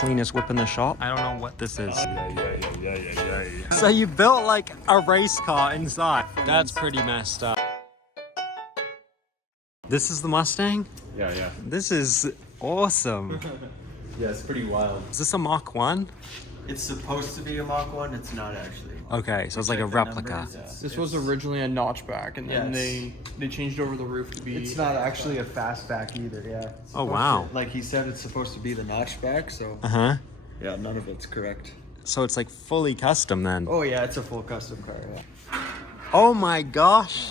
cleanest whip in the shop. I don't know what this is. Yeah. So you built like a race car inside. That's pretty messed up. This is the Mustang? Yeah. This is awesome. Yeah, it's pretty wild. Is this a Mach 1? It's supposed to be a Mach 1, it's not actually. Okay, so it's like a replica. This was originally a notchback, and then they changed over the roof to be. It's not actually a fastback either, yeah. It's Oh, supposed wow. to- like he said, it's supposed to be the notchback, so. Uh-huh. Yeah, none of it's correct. So it's like fully custom then. Oh yeah, it's a full custom car, yeah. Oh my gosh.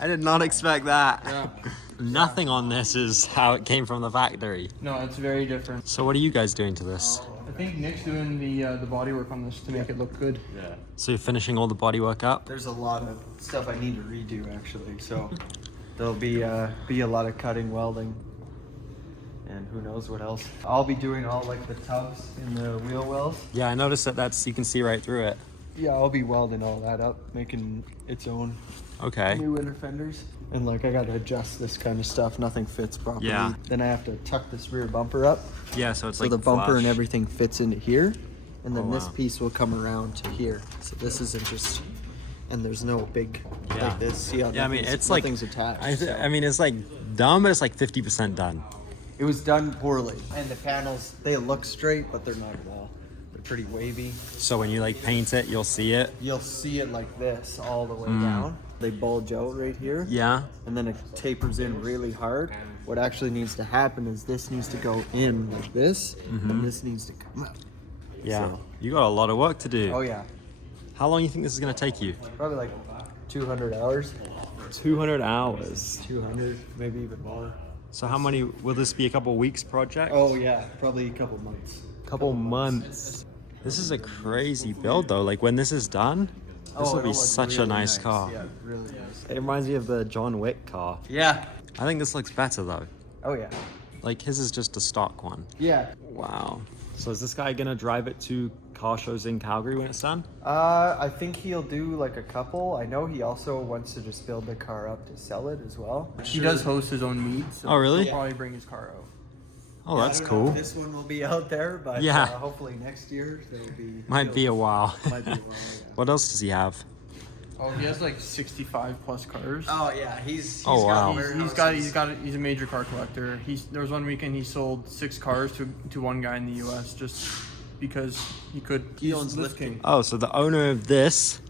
I did not expect that. Yeah. Nothing on this is how it came from the factory. No, it's very different. So what are you guys doing to this? I think Nick's doing the bodywork on this to make it look good. Yeah. So you're finishing all the bodywork up? There's a lot of stuff I need to redo actually, so there'll be a lot of cutting, welding, and who knows what else. I'll be doing all like the tubs in the wheel wells. Yeah, I noticed that you can see right through it. Yeah, I'll be welding all that up, making its own Okay. new inner fenders. And like I gotta adjust this kind of stuff, nothing fits properly. Yeah. Then I have to tuck this rear bumper up. Yeah, so it's So like the bumper and flush. everything fits into here. And then Oh, this wow. piece will come around to here. So this isn't just, and there's no big Yeah. like this. See how Yeah, I mean, nothing's- it's like, nothing's attached. I mean, it's like done, but it's like 50% done. It was done poorly. And the panels, they look straight, but they're not at all. They're pretty wavy. So when you like paint it, you'll see it. You'll see it like this all the way down. They bulge out right here. Yeah. And then it tapers in really hard. What actually needs to happen is this needs to go in like this, and this needs to come out. Yeah. So- You got a lot of work to do. Oh yeah, How long do you think this is going to take you? probably like 200 hours, 200 hours. 200, maybe even more. So how many, will this be a couple weeks project? Oh yeah, probably a couple months. Couple months. This is a crazy build though. Like when this is done, this will it'll be look such a really nice car. Yeah, really nice. It reminds me of the John Wick car. Yeah. I think this looks better though. Oh yeah. Like his is just a stock one. Yeah. Wow. So is this guy gonna drive it to car shows in Calgary when it's done? I think he'll do like a couple. I know he also wants to just build the car up to sell it as well. He does host his own meets. So Oh, really? He'll probably bring his car out. Oh, I that's don't know if cool. this one will be out there, but Yeah. hopefully next year there'll be. Might be a while. Might be a while, yeah. What else does he have? Oh, he has like 65 plus cars. Oh yeah, he's Oh, wow. He's a major car collector. There was one weekend he sold 6 cars to one guy in the U.S. just because he could. He owns Lift King. Oh, so the owner of this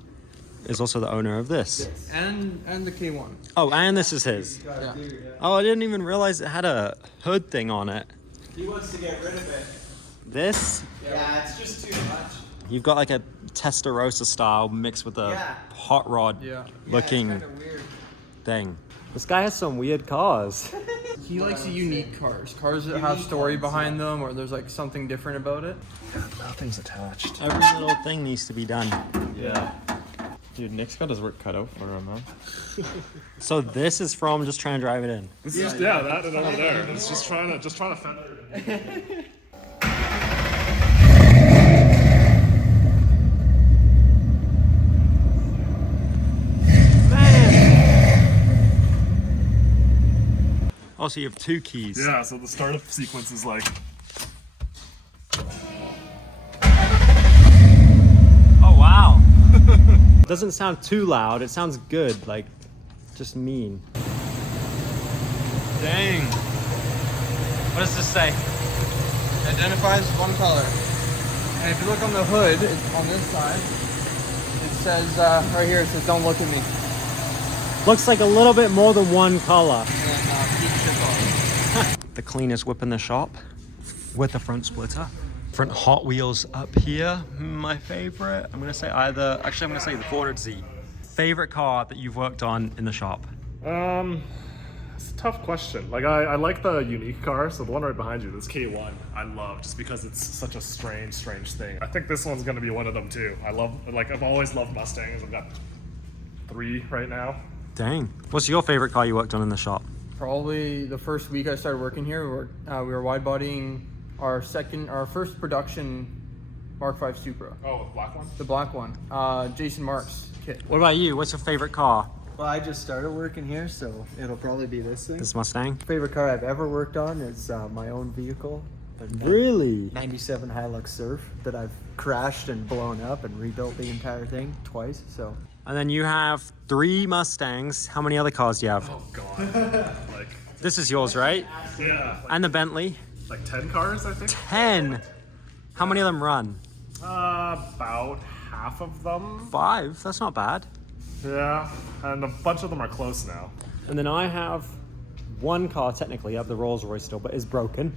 is also the owner of this. And the K1. Oh, and this is his. Yeah. Oh, I didn't even realize it had a hood thing on it. He wants to get rid of it. This, Yeah, it's just too much. you've got like a Testarossa style mixed with a Yeah. hot rod Yeah. looking Yeah, it's kind of weird. thing. This guy has some weird cars. He likes the unique cars that have story behind them, or there's like something different about it. Nothing's attached. Every little thing needs to be done. Yeah. Dude, Nick's got his work cut out for him, man. So this is from just trying to drive it in. This is that and over there. It's just trying to fender it in. Oh, so you have 2 keys. Yeah, so the startup sequence is like. Oh, wow. It doesn't sound too loud. It sounds good, like just mean. Dang. What does this say? Identifies one color. And if you look on the hood, on this side, it says, right here, it says, "Don't look at me." Looks like a little bit more than one color. And then keep shit on. The cleanest whip in the shop with the front splitter. Front Hot Wheels up here, my favorite. I'm gonna say I'm gonna say the 400Z. Favorite car that you've worked on in the shop? It's a tough question. Like, I like the unique car, so the one right behind you, this K1, I love just because it's such a strange thing. I think this one's gonna be one of them too. I've always loved Mustangs. I've got 3 right now. Dang. What's your favorite car you worked on in the shop? Probably the first week I started working here, we were wide bodying our first production Mark V Supra, Oh, the black one? the black one, Jason Mark's kit. What about you? What's your favorite car? Well, I just started working here, so it'll probably be this thing. This Mustang? Favorite car I've ever worked on is my own vehicle, Really? 97 Hilux Surf that I've crashed and blown up and rebuilt the entire thing twice. So And then you have 3 Mustangs. How many other cars do you have? Oh god. Like, This is yours, right? yeah. And the Bentley. Like 10 cars, I think. 10. How many of them run? About half of them. 5. That's not bad. Yeah, and a bunch of them are close now. And then I have one car, technically, I have the Rolls Royce still, but is broken.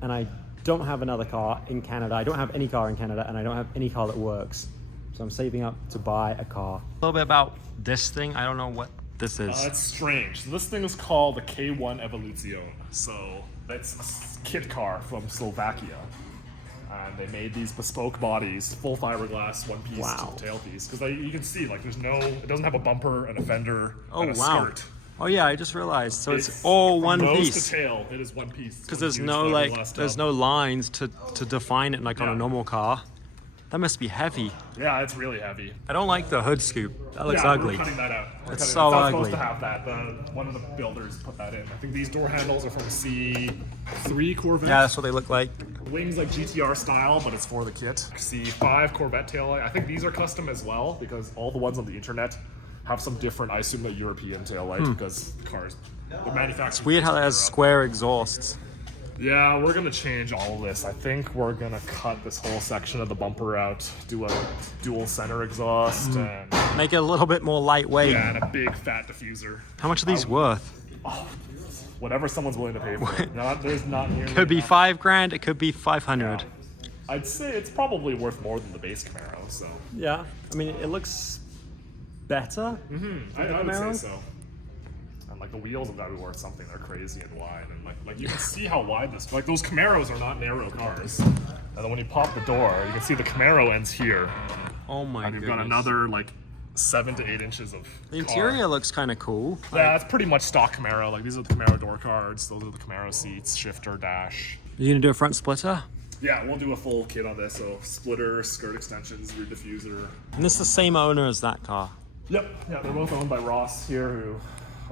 And I don't have another car in Canada. I don't have any car in Canada, and I don't have any car that works. So I'm saving up to buy a car. A little bit about this thing. I don't know what this is. It's strange. This thing is called the K1 Evolution. So that's a kit car from Slovakia. And they made these bespoke bodies, full fiberglass, one piece Wow. tailpiece. Because you can see, like, it doesn't have a bumper, an fender, Oh, and a wow. skirt. Oh yeah, I just realized. So it's all from one nose piece. to tail, it is one piece. Because there's no there's no lines to define it like on a Yeah. normal car. That must be heavy. Yeah, it's really heavy. I don't like the hood scoop. That looks Yeah, ugly. We're cutting that out. It's It's so not ugly. supposed to have that. One of the builders put that in. I think these door handles are from C3 Corvette. Yeah, that's what they look like. Wings like GTR style, but it's for the kit. C5 Corvette taillight. I think these are custom as well because all the ones on the internet have some different, I assume, the European taillight because the cars, the manufacturer. It's weird how it has square exhausts. Yeah, we're gonna change all of this. I think we're gonna cut this whole section of the bumper out, do a dual center exhaust, and Make it a little bit more lightweight. yeah, and a big fat diffuser. How much are these worth? Whatever someone's willing to pay for it. There's not nearly Could be enough. 5 grand. It could be 500. I'd say it's probably worth more than the base Camaro. So Yeah. I mean, it looks better. I would say so. And like the wheels have got to be worth something. They're crazy and wide, and like you can see how wide this. Like those Camaros are not narrow cars. And then when you pop the door, you can see the Camaro ends here, Oh my and you've goodness. got another like 7 to 8 inches of. The interior looks kind of cool. Yeah, it's pretty much stock Camaro. Like these are the Camaro door cards. Those are the Camaro seats, shifter, dash. You gonna do a front splitter? Yeah, we'll do a full kit on this. So splitter, skirt extensions, rear diffuser. And this is the same owner as that car. Yep. Yeah, they're both owned by Ross here, who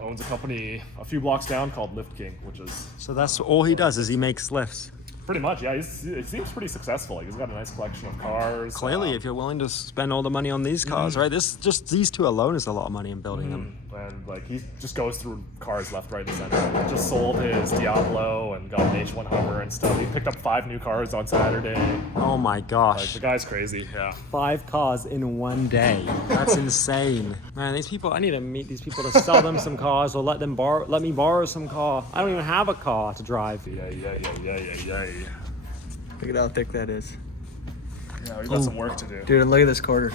owns a company a few blocks down called Lift King, which is So that's all he does is he makes lifts. pretty much, yeah. It seems pretty successful. Like he's got a nice collection of cars. Clearly, if you're willing to spend all the money on these cars, right? These two alone is a lot of money in building them. and like he just goes through cars left, right, and center. Just sold his Diablo and got an H1 Hummer and stuff. He picked up 5 new cars on Saturday. Oh my Like gosh. the guy's crazy. Yeah. 5 cars in one day. That's insane. Man, these people, I need to meet these people to sell them some cars or let me borrow some car. I don't even have a car to drive. Yeah. look at how thick that is. Yeah, we've got some work to do. Dude, and look at this quarter.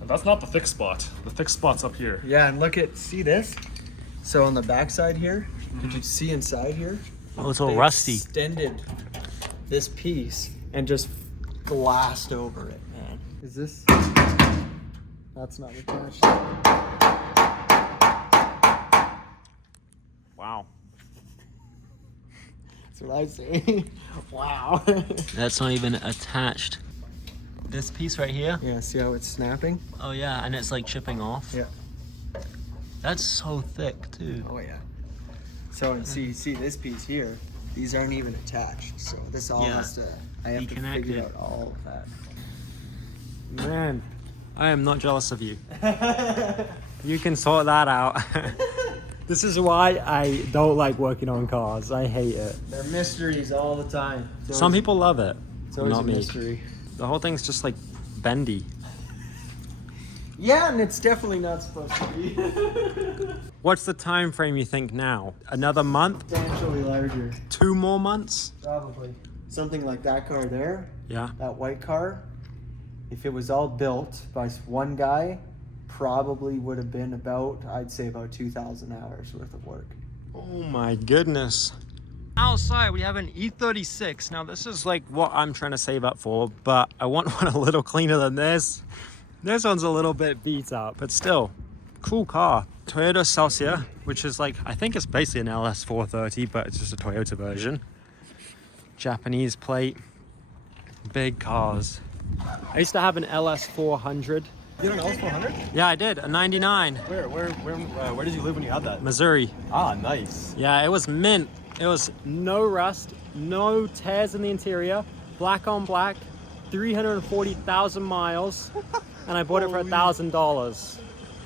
And that's not the thick spot. The thick spot's up here. Yeah, and see this? So on the backside here, did you see inside here? Oh, it's all They rusty. Extended this piece and just glassed over it, man. Is this? That's not attached. Wow. That's what I say. Wow. That's not even attached. This piece right here? Yeah, see how it's snapping? Oh yeah, and it's like chipping off. Yeah. That's so thick too. Oh yeah. So and see this piece here, these aren't even attached. So this all Yeah. has to I have Be to connected. figure out all of that. Man, I am not jealous of you. You can sort that out. This is why I don't like working on cars. I hate it. They're mysteries all the time. It's Some always- people love it. it's always Not a me. mystery. The whole thing's just like bendy. Yeah, and it's definitely not supposed to be. What's the time frame you think now? Another month? Substantially larger, 2 more months? probably. Something like that car there, Yeah. that white car, if it was all built by one guy, probably would have been I'd say about 2,000 hours worth of work. Oh my goodness. Outside we have an E36. Now this is like what I'm trying to save up for, but I want one a little cleaner than this. This one's a little bit beat up, but still, cool car. Toyota Celsia, which is like, I think it's basically an LS 430, but it's just a Toyota version. Japanese plate, big cars. I used to have an LS 400. You had an LS 400? Yeah, I did, a 99, Where did you live when you had that? Missouri. Ah, nice. Yeah, it was mint. It was no rust, no tears in the interior, black on black, 340,000 miles, and I bought it for $1,000.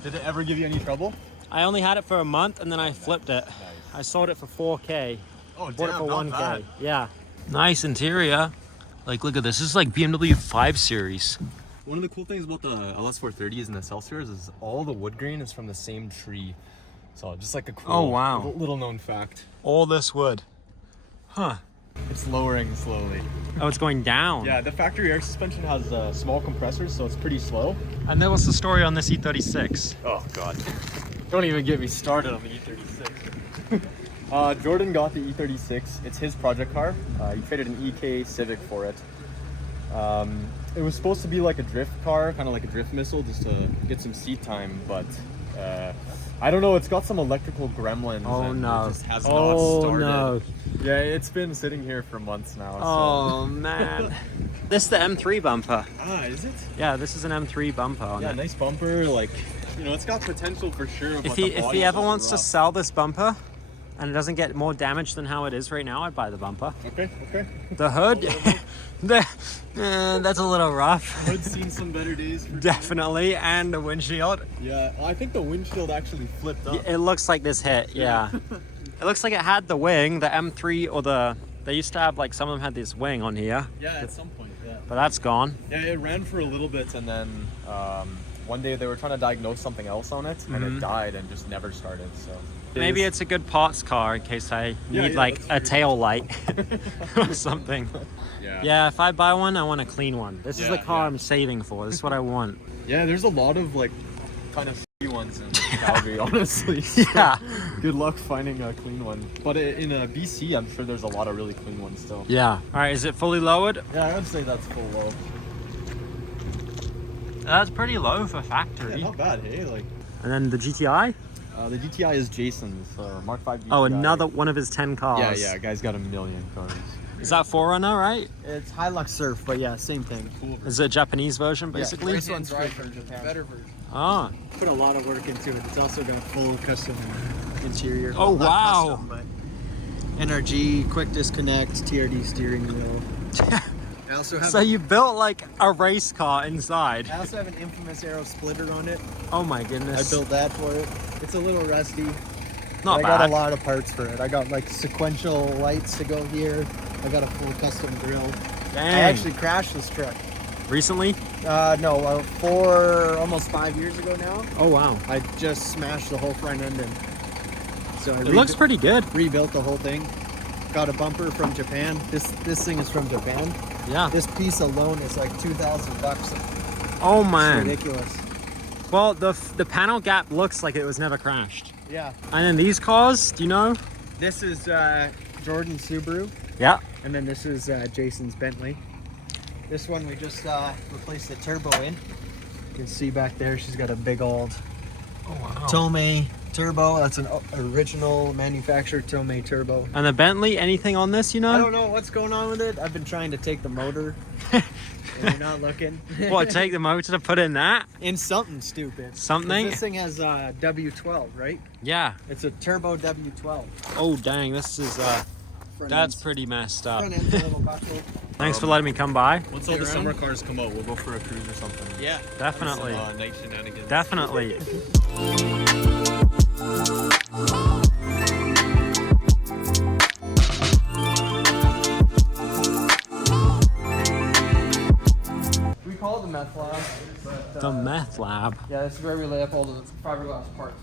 Did it ever give you any trouble? I only had it for a month and then I flipped it. I sold it for 4K. Oh, Bought it for not 1K. bad. Yeah. Nice interior. Like, look at this. This is like BMW 5 Series. One of the cool things about the LS430s and the Celsiors is all the wood grain is from the same tree. So just like a cool Oh, wow. little known fact. All this wood. Huh. It's lowering slowly. Oh, it's going down. Yeah, the factory air suspension has small compressors, so it's pretty slow. And then what's the story on this E36? Oh god. Don't even get me started on the E36. Jordan got the E36. It's his project car. He traded an EK Civic for it. It was supposed to be like a drift car, kind of like a drift missile, just to get some seat time, but I don't know, it's got some electrical gremlins. Oh and no. It just has not Oh started. no. Yeah, it's been sitting here for months now. Oh man. This is the M3 bumper. Ah, is it? Yeah, this is an M3 bumper on Yeah, it. nice bumper, like, you know, it's got potential for sure. If he ever wants to sell this bumper and it doesn't get more damage than how it is right now, I'd buy the bumper. Okay, okay. The hood, that's a little rough. Hood's seen some better days. For Definitely, and the windshield. Yeah, I think the windshield actually flipped up. It looks like this hit, yeah. It looks like it had the wing, the M3 or they used to have, like, some of them had this wing on here, Yeah, at some point, yeah. but that's gone. Yeah, it ran for a little bit, and then one day they were trying to diagnose something else on it, and it died and just never started. So Maybe it's a good parts car in case I need like a tail light or something. Yeah, if I buy one, I want a clean one. This is the car I'm saving for. This is what I want. Yeah, there's a lot of like kind of shitty ones in Calgary, honestly. So Yeah. good luck finding a clean one. But in BC, I'm sure there's a lot of really clean ones still. Yeah. All right, is it fully lowered? Yeah, I would say that's full low. That's pretty low for factory. Yeah, not bad, hey? Like, And then the GTI? the GTI is Jason's, Mark 5 GTI. Oh, another one of his 10 cars. Yeah, guy's got a million cars. Is that 4Runner, right? It's Hilux Surf, but yeah, same thing. Is it a Japanese version, basically? This one's straight from Japan. Better version. Ah. Put a lot of work into it. It's also got full custom interior. Oh, Not wow. custom, but NRG, quick disconnect, TRD steering wheel. I also have So you built like a race car inside. I also have an Infamous Aero splitter on it. Oh my I goodness. built that for it. It's a little rusty. Not I bad. got a lot of parts for it. I got like sequential lights to go here. I got a full custom grill. Dang. I actually crashed this truck. Recently? No, almost 5 years ago now. Oh wow. I just smashed the whole front end in. So I It looks pretty good. rebuilt the whole thing. Got a bumper from Japan. This thing is from Japan. Yeah. This piece alone is like $2,000. Oh It's man. ridiculous. Well, the panel gap looks like it was never crashed. Yeah. And then these cars, do you know? This is Jordan's Subaru, Yeah. and then this is Jason's Bentley. This one we just replaced the turbo in. You can see back there, she's got a big old Tomei turbo. That's an original manufacturer Tomei turbo. And the Bentley, anything on this, you know? I don't know what's going on with it. I've been trying to take the motor, and you're not looking. What, take the motor to put in that? In something stupid. 'Cause Something? This thing has W12, right? Yeah. It's a turbo W12. Oh dang, this is Front that's end's- pretty messed up. Front end's a little buckled. Thanks for letting me come by. Once all the summer cars come out, we'll go for a cruise or something. Yeah. Definitely. Some, night shenanigans. Definitely. We call it the meth lab. But, The meth lab. yeah, this is where we lay up all the fiberglass parts.